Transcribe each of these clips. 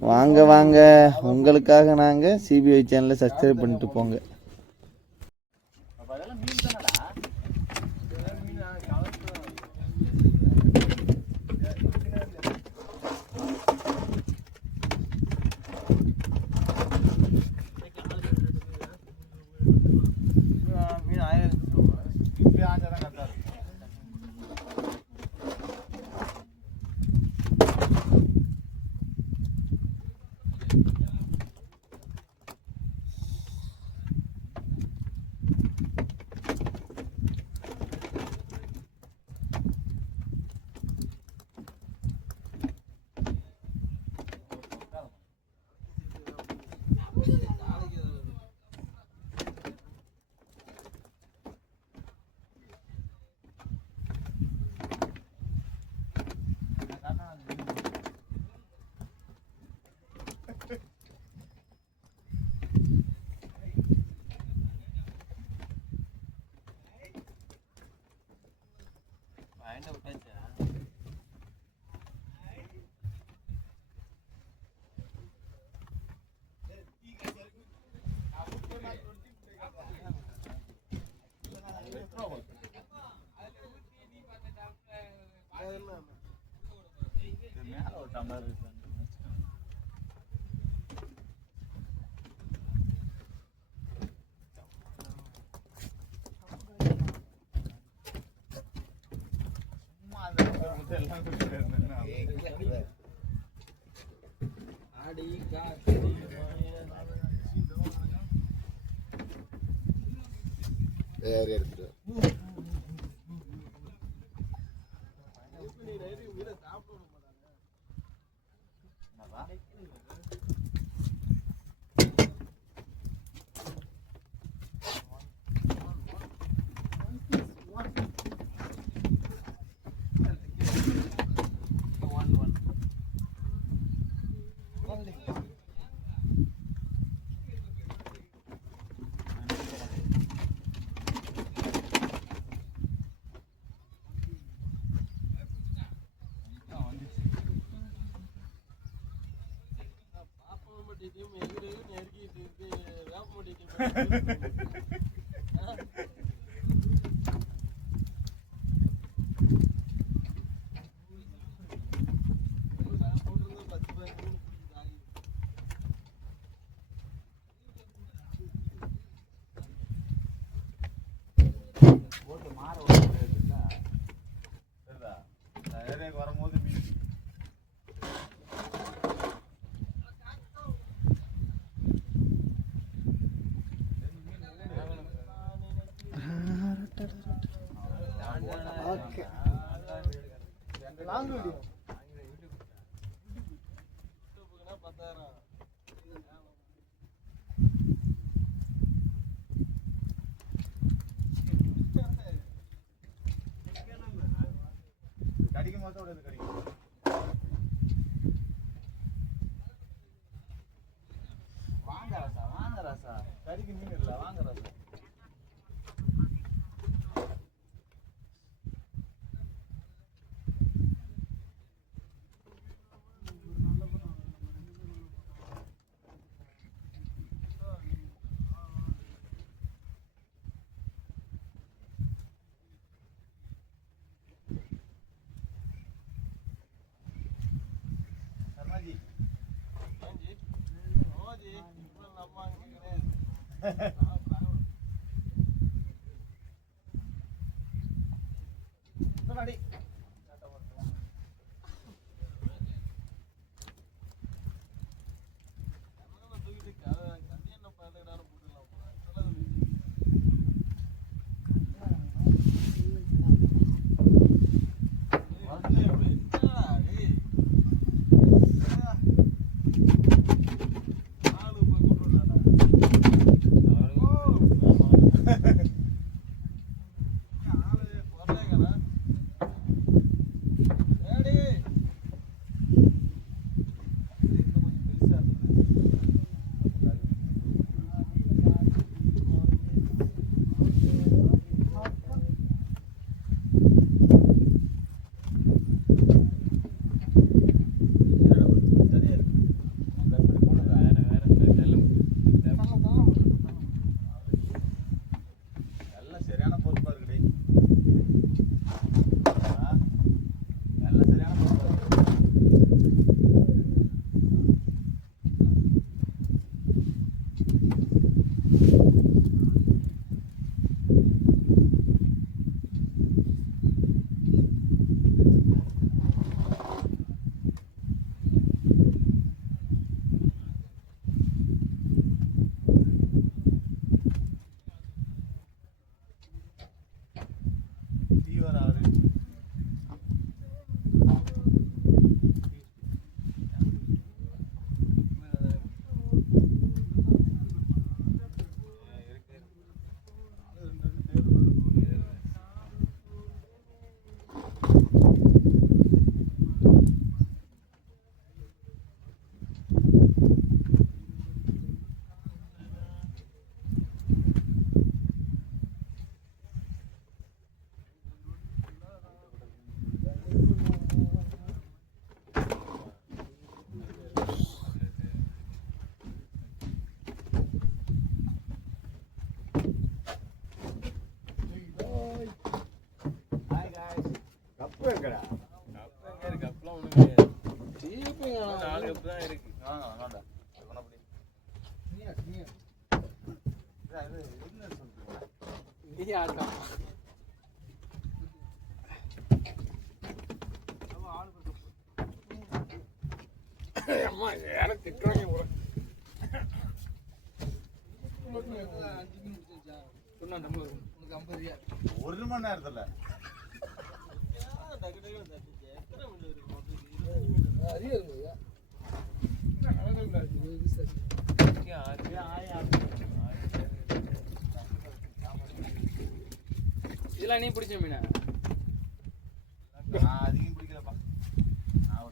வாங்க வாங்க, உங்களுக்காக நாங்கள் சிபிஐ சேனலை சப்ஸ்கிரைப் பண்ணிட்டு போங்க. தான் இருக்கு. வாங்க. இவன அப்படி. நீ. இது என்ன சொல்றீங்க? நீ ஆட்டா. அம்மா எனக்கு திட்டுறாங்க போற. ஒரு மணி நேரத்துல இதெல்லாம் நீ பிடிச்ச மீனா? நான் அதிகம் பிடிக்கலப்பா. நான்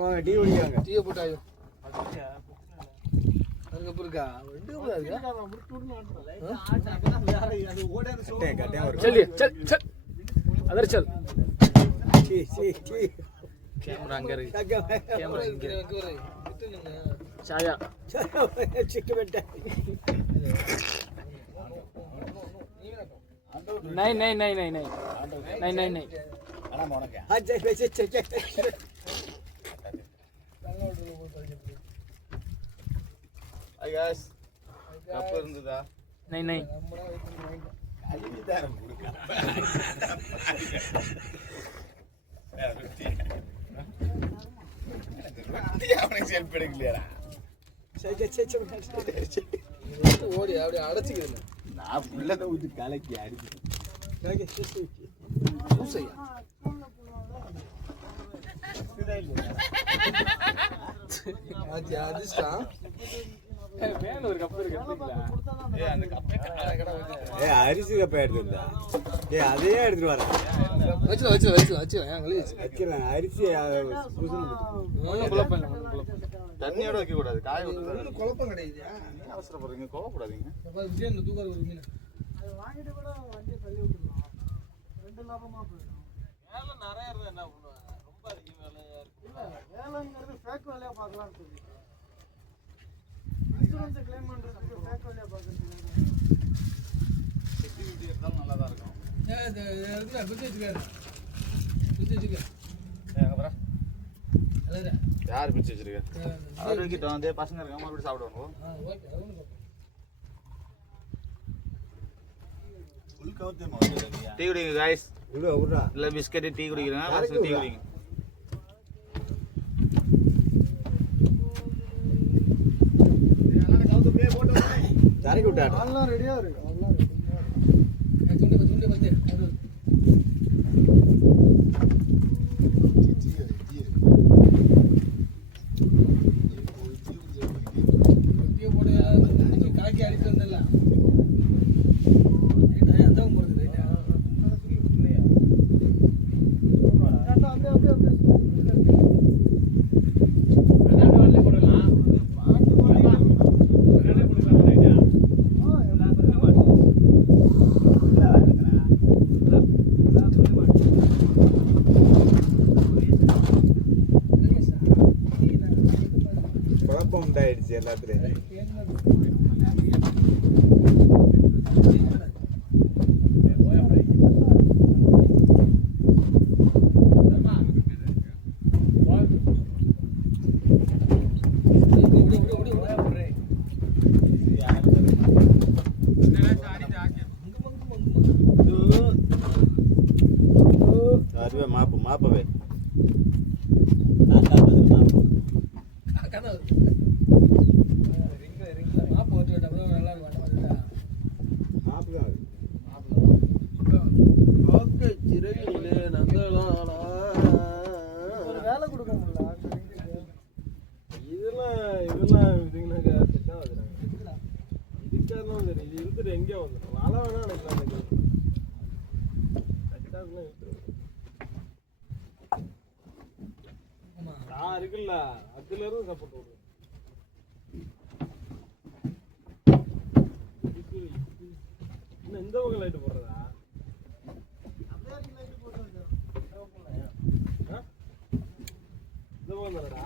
வாங்க டீ குடிக்காங்க. டீயை போட்டாயோ அதுக்கப்புறம் இருக்கா அதர் கேமரா அங்க இருக்கு. கேமரா இங்க சாயா नहीं नहीं नहीं नहीं नहीं नहीं नहीं नहीं Hi guys. கப்பு இருந்ததா? नहीं नहीं அழிவிதாரம் கொடுக்க. ரொட்டி அவனுக்கு செல்ஃப் எடுக்கலையா? ஓடி அப்படியே அடைச்சிக்கிறேன். நான் ஃபுல்லா ஊத்தி கலக்கி அடிச்சு. பூசையா அதிர்ஷ்டம் வேணும் ஒரு கப்பு இருக்கு. அந்த கப்பை அரிசி கப்பை எடுத்துருந்தா அதையே எடுத்துட்டு வரேன். வச்சுக்கிறேன் அரிசி தண்ணியோட வைக்க கூடாது. காய விட்டு குழப்பம் கிடையாது. அவசரப்படுறீங்க, கோவப்படாதீங்க. வாங்கிட்டு கூட வண்டியை தள்ளி விட்டுருவோம். 2 லாபமா போயிடும். வேலை நிறைய இருந்தா என்ன பண்ணுவாங்க? ரொம்ப அதிக வேலையா இருக்கு. இல்ல வேலைங்கிறது ஃபேக் வேலையா பார்க்கலாம்னு சொல்லி இன்சூரன்ஸ் கிளைம் பண்றதுக்கு ஃபேக் வேலையா பார்க்கறதுக்கு செக்யூரிட்டி இருந்தாலும் நல்லா தான் இருக்கும். இதுல பிடிச்சிருக்காரு. எங்க பாரு. யார் பிடிச்சி வச்சிருக்க? அவர் கிட்ட வந்து பசங்க இருக்காம அப்படி சாப்பிடுவாங்க. ஓகே அதுவும் ஃபுல் கவர்தே மாதிரி. டீ குடிங்க गाइस. விடுடா இல்ல பிஸ்கட் டீ குடிக்கிறேன். ஃபர்ஸ்ட் டீ குடிங்க. தரைக்கு விட்டாரு. எல்லாம் ரெடியா இருக்கு. காக்கி அடிச்சு வந்தல குழப்பம் உண்டாயிடுச்சு எல்லாத்துலயும். அதுவே மாப்பவே வேலை கொடுக்க முடியல. இதெல்லாம் இதுங்கனாக்கா செட் ஆகுதுங்க. இதுக்காரலாம் சரி இது இருந்துட்டு எங்கே வந்துடும் வலை வேணா எனக்கு செட் ஆகுதுன்னா எடுத்துருவேன். இருக்குல்ல அதுல இருந்து சப்போர்ட் விடுவேன். இன்னும் இந்த பக்கம் லைட்டு போடுறதா? இந்த பக்கம் தானடா?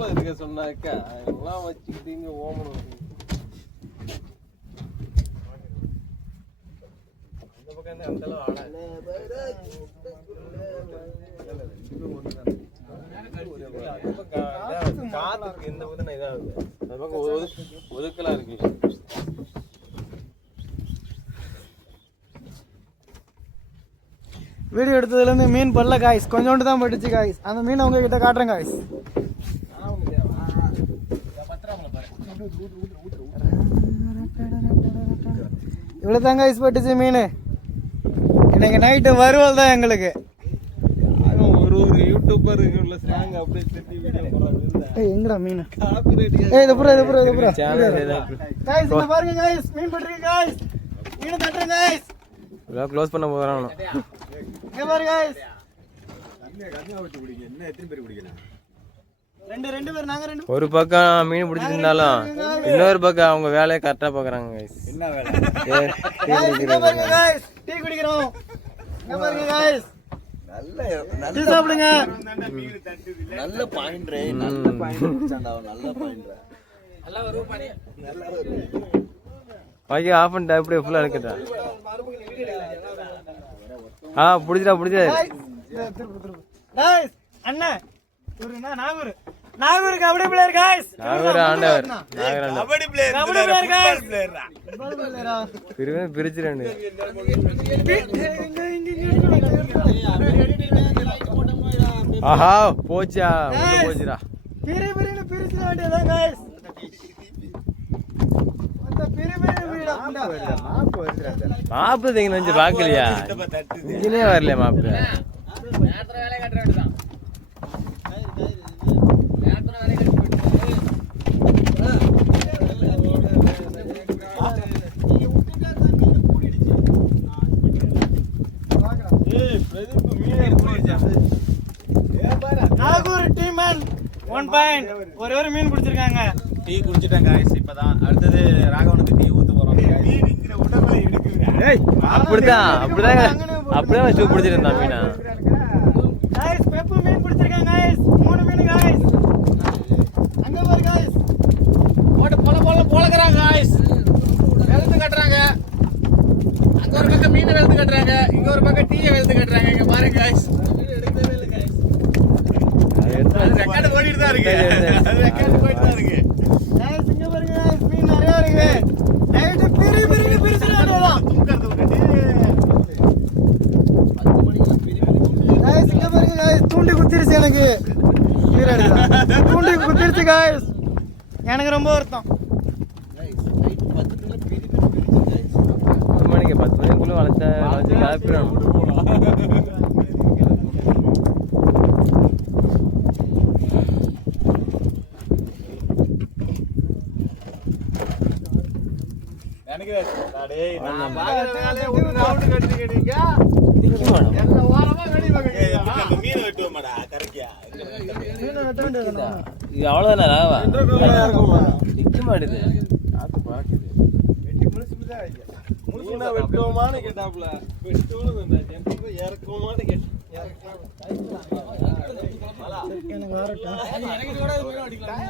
சும்மா இருக்க சொன்னாக்கா எல்லாம் வச்சுக்கிட்டீங்க ஓமணும். அந்த பக்கம் இருந்து அந்த அளவு ஆடாது. காத்துக்கு எந்த பக்கம் இதாகுது, அந்த பக்கம் ஒதுக்கலா இருக்கு. வீடியோ எடுத்ததுலேருந்து மீன் பல்ல காய்ஸ், கொஞ்சோண்டு தான் பட்டுச்சு காய்ஸ். அந்த மீன் உங்ககிட்ட காட்டுறேன் காய்ஸ். இவ்வளோ தான் காய்ஸ் பட்டுச்சு மீன். இன்னைக்கு நைட்டு வறுவல் தான் எங்களுக்கு. ஒரு யூடியூபர் உள்ள ஸ்லாங் அப்படியே செட்டி வீடியோ போறாங்க. எங்கடா மீன்? காப்பிரைட். இது புறா காய்ஸ், இங்க பாருங்க காய்ஸ், மீன் பட்டுருக்கு காய்ஸ். மீன் தட்டுறேன் காய்ஸ். க்ளோஸ் பண்ண போறானோ. இங்க பாருங்க காய்ஸ். ரெண்டு பேர் நாங்க ரெண்டு. ஒரு பக்கம் மீன் பிடிச்சிருந்தாலும் இன்னொரு பக்கம் அவங்க வேலையை கரெக்டா பாக்குறாங்க गाइस. என்ன வேலை? இங்க பாருங்க गाइस, டீ குடிக்கிறோம். இங்க பாருங்க गाइस, டீ சாப்பிடுங்க. நல்ல பாயிண்ட் ரே, நல்ல பாயிண்ட் சாண்டா, நல்ல பாயிண்ட் ரே. நல்லா வரும் பானி, நல்லா வரும். பாக்கி ஆஃப் பண்ணி அப்படியே ஃபுல்லா எடுக்கடா. புடிச்சடா गाइस. அண்ணா இவருனா நாகூர் கபடி பிளேயர் गाइस. நாகூர் ஆண்டவர். Kabaddi player, kabaddi player guys. பிளேயரா. கபடி பிளேயரா. பிரிச்சிரண்டு. ஆஹா போச்சா, உள்ள போச்சுடா. பிரின்னு பிரிச்சிர வேண்டியதா गाइस. அந்த பிரிபிரி வீடா புண்டா. மாப்பு தேங்க வந்து பார்க்கலையா? இங்கனே வரல மாப்பு. நேரத்துல வேலை கட்ட வேண்டியதான். நேரத்துல வேலை கட்ட நாகூர் டீம் மேன் 1 பாயிண்ட். ஒரு மீன் பிடிச்சிருக்காங்க. டீ குடிச்சிட்டேன் गाइस. இப்பதான் அடுத்து ராகவனுக்கு டீ ஊத்த போறோம். மீன் இங்க உடம்பல எடுக்குறா. ஏய் அப்படியே வச்சு பிடிச்சிருந்தா மீனா. गाइस பெப்பு மீன் பிடிச்சிருக்காங்க गाइस. 3 மீன் गाइस. அங்க பாரு गाइस. போட போலக்கறாங்க गाइस. வெளுத்து கட்டறாங்க. அங்க ஒரு பக்கம் மீன் வெளுத்து கட்டறாங்க, இங்க ஒரு பக்கம் டீயை வெளுத்து கட்டறாங்க. இங்க பாருங்க गाइस. எடுக்கவே இல்ல गाइस. ரெக்கார்ட் ஓடிட்டு தான் இருக்கு. ரெக்கார்ட் போயிட்டு தான் இருக்கு. गाइस இங்க பாருங்க गाइस, மீன் நிறைய இருக்கு. நைட் பிரிச்சிரானேடா. गाइस இங்க பாருங்க गाइस, தூண்டி குத்திருச்சு எனக்கு. தூண்டி குத்திருச்சு गाइस. எனக்கு ரொம்ப வருத்தம். ஒரு மணிக்கு 10 மணிக்குள்ள வளைச்சு காப்பிடணும். எனக்கு டேய் நான் பாக்குறதாலே ஒரு ரவுண்ட் கட்டிட்டீங்க. எல்லா வாரமா கடி பாக்குறீங்க. மீன் வெட்டுவோமாடா கரெக்ட்டா? மீன் வெட்ட வேண்டியதுடா. இது அவ்வளவுதானா ராவா? நிக்க மாட்டேது. காத்து பாக்குது. வெட்டி முழுசுதா வைக்க. முழுசுனா வெட்டுவோமான்னு கேட்டாப்ல. வெட்டுவோன்னு சொன்னா ஜென்ரல் இறக்குவோமான்னு கேட்டா. எனக்கு வரட்டா. எனக்கு கூட மீன் அடிக்கலாம்.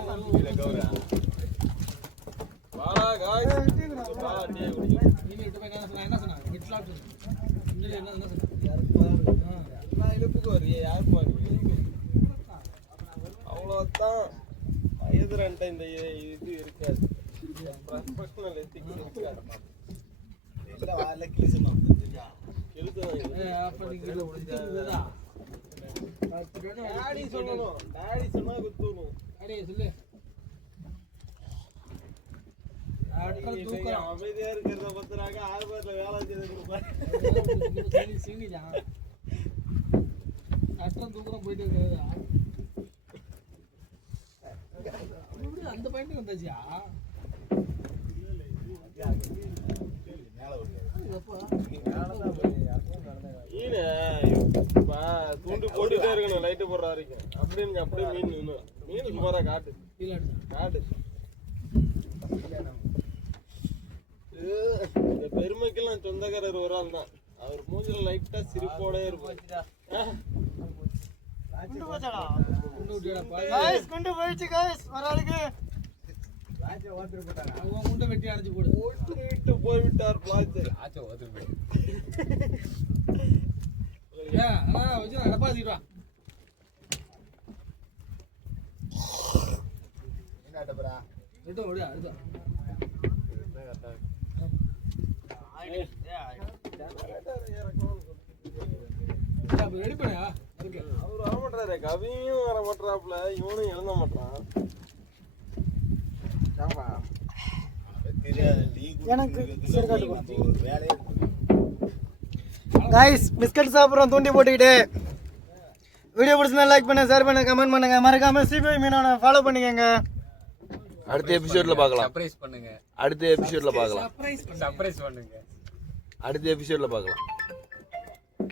இல்ல கௌரா. வாடா गाइस. மீன் விட்டு போய் என்ன சொன்னாங்க? விட்லாட். இங்க என்ன சொன்னாங்க? நான் இழுப்புக்கு வரியே யார் பாருங்க. அவ்வளோதான் வயதுரண்ட இந்த இது இருக்காது. ப்ரொஃபஷனல் எத்திக்ஸ் இருக்காது. இல்ல வால கிளிசமா டாடி சொல்லணும். டாடி சொன்னா குத்துணும். அடே சொல்லு. அமைதியா இருக்கிறத பத்திராக ஆர்வத்துல வேலை செய்து தூக்குறோம் போயிட்டு இருக்காது. அந்த பாயிண்ட் வந்தாச்சியா? தூண்டு போட்டுட்டே இருக்கணும் லைட்டு போடுற வரைக்கும். அப்படின்னு அப்படியே மீன் நின்னும். மீன் சுமாரா காட்டு காட்டு. இந்த பெருமைக்கெல்லாம் சொந்தக்காரர் ஒரு ஆள் தான். அவர் மூஞ்சில லைட்டா சிரிப்போட இருக்கும். குண்டு போச்சாடா गाइस குண்டு போயிடுச்சு गाइस ஒரு ஆளுக்கு அவன் குண்டை வெட்டி அடிச்சு போடு ஓட்டிட்டு போய் விட்டார் பிளாச் ஆச்சோ ஓத்து போய் அண்ணா வச்சு டப்பாத்திட்டு வா என்ன டபரா விட்டு ஓடு அடுத்து ரெடி பண்ணியா அவர் வர மாட்டாரு கவியும் வர மாட்டாப்ல இவனும் எழுத மாட்டான் எனக்கு சரி காட்டுப்பா வேலையே गाइस பிஸ்கட் சாப்பிடுறோம் தூண்டி போட்டுக்கிட்டு வீடியோ பிடிச்சிருந்தா லைக் பண்ணுங்க ஷேர் பண்ணுங்க கமெண்ட் பண்ணுங்க மறக்காம சிபிஐ மீனோட ஃபாலோ பண்ணிக்கங்க அடுத்த எபிசோட்ல பார்க்கலாம். சர்ப்ரைஸ் பண்ணுங்க. அடுத்த எபிசோட்ல பார்க்கலாம். சர்ப்ரைஸ் பண்ணுங்க. அடுத்த எபிசோட்ல பார்க்கலாம்.